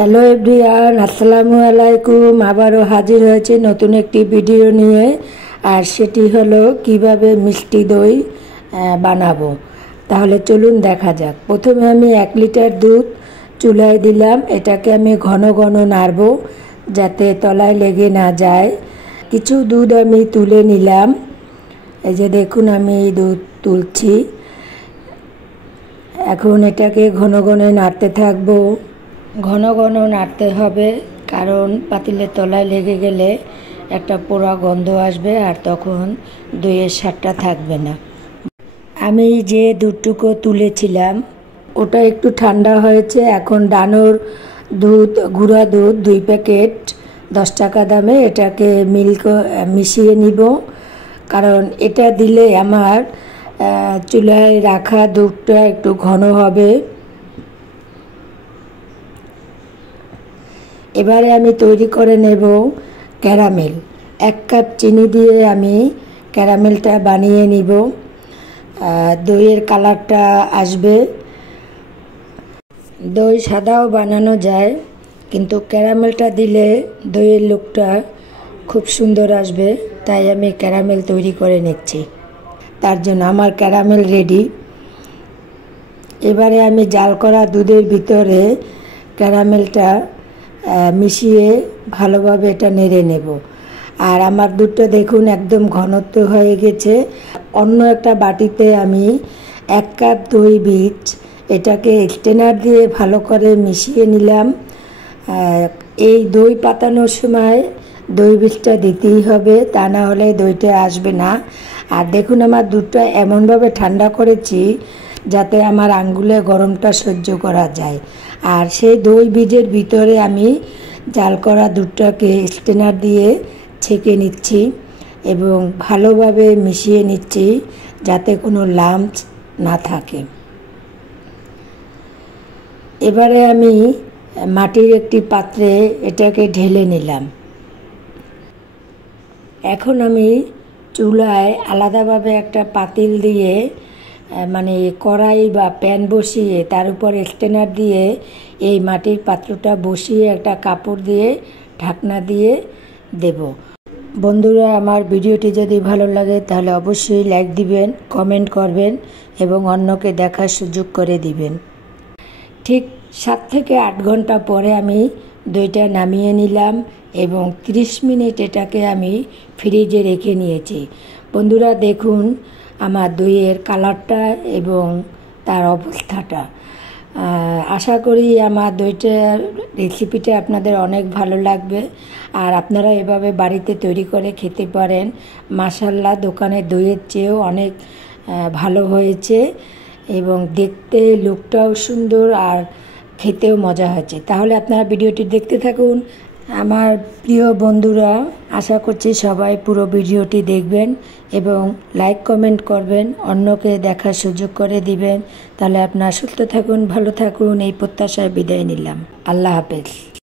Hello everyone, আসসালামু আলাইকুম। আবারও হাজির হয়েছে নতুন একটি ভিডিও নিয়ে। আর সেটি হলো কিভাবে মিষ্টি দই বানাবো। তাহলে চলুন দেখা যাক। প্রথমে আমি 1 লিটার দুধ চুলায় দিলাম। এটাকে আমি ঘন ঘন নাড়ব যাতে তলায় লেগে না যায়। কিছু দুধ আমি তুলে নিলাম। এই যে দেখুন, আমি এই দুধ তুলছি। এখন এটাকে ঘন ঘন নাড়তে থাকবো। ঘন ঘন নাড়তে হবে, কারণ পাতিলের তলায় লেগে গেলে একটা পোড়া গন্ধ আসবে আর তখন দইয়ের স্বাদটা থাকবে না। আমি যে দুধটুকু তুলেছিলাম ওটা একটু ঠান্ডা হয়েছে। এখন ডানোর দুধ, গুঁড়া দুধ 2 প্যাকেট 10 টাকা দামে, এটাকে মিশিয়ে নিব। কারণ এটা দিলে আমার চুলায় রাখা দুধটা একটু ঘন হবে। এবারে আমি তৈরি করে নেব ক্যারামেল। 1 কাপ চিনি দিয়ে আমি ক্যারামেলটা বানিয়ে নিব। দইয়ের কালারটা আসবে। দই সাদাও বানানো যায়, কিন্তু ক্যারামেলটা দিলে দইয়ের লুকটা খুব সুন্দর আসবে। তাই আমি ক্যারামেল তৈরি করে নিচ্ছি। তার জন্য আমার ক্যারামেল রেডি। এবারে আমি জাল করা দুধের ভিতরে ক্যারামেলটা মিশিয়ে ভালোভাবে এটা নেড়ে নেব। আর আমার দুধটা দেখুন একদম ঘনত্ব হয়ে গেছে। অন্য একটা বাটিতে আমি 1 কাপ দই বীজ, এটাকে স্ট্রেনার দিয়ে ভালো করে মিশিয়ে নিলাম। এই দই পাতানোর সময় দই বীজটা দিতেই হবে, তা না হলে দইটা আসবে না। আর দেখুন আমার দুধটা এমনভাবে ঠান্ডা করেছি যাতে আমার আঙ্গুলে গরমটা সহ্য করা যায়। আর সেই দই বীজের ভিতরে আমি জাল করা দুধটাকে স্ট্রেনার দিয়ে ছেঁকে নিচ্ছি এবং ভালোভাবে মিশিয়ে নিচ্ছি যাতে কোনো লাম্পস না থাকে। এবারে আমি মাটির একটি পাত্রে এটাকে ঢেলে নিলাম। এখন আমি চুলায় আলাদাভাবে একটা পাতিল দিয়ে, মানে কড়াই বা প্যান বসিয়ে তার উপর স্ট্রেনার দিয়ে এই মাটির পাত্রটা বসিয়ে একটা কাপড় দিয়ে ঢাকনা দিয়ে দেব। বন্ধুরা, আমার ভিডিওটি যদি ভালো লাগে তাহলে অবশ্যই লাইক দিবেন, কমেন্ট করবেন এবং অন্যকে দেখার সুযোগ করে দিবেন। ঠিক 7 থেকে 8 ঘন্টা পরে আমি দইটা নামিয়ে নিলাম এবং 30 মিনিট এটাকে আমি ফ্রিজে রেখে নিয়েছি। বন্ধুরা দেখুন আমার দইয়ের কালারটা এবং তার অবস্থাটা। আশা করি আমার দইটার রেসিপিটা আপনাদের অনেক ভালো লাগবে আর আপনারা এভাবে বাড়িতে তৈরি করে খেতে পারেন। মাশাআল্লাহ, দোকানের দইয়ের চেয়েও অনেক ভালো হয়েছে এবং দেখতে লুকটাও সুন্দর আর খেতেও মজা হয়েছে। তাহলে আপনারা ভিডিওটি দেখতে থাকুন। আমার প্রিয় বন্ধুরা, আশা করছি সবাই পুরো ভিডিওটি দেখবেন এবং লাইক কমেন্ট করবেন, অন্যকে দেখার সুযোগ করে দিবেন। তাহলে আপনারা সুস্থ থাকুন, ভালো থাকুন, এই প্রত্যাশায় বিদায় নিলাম। আল্লাহ হাফেজ।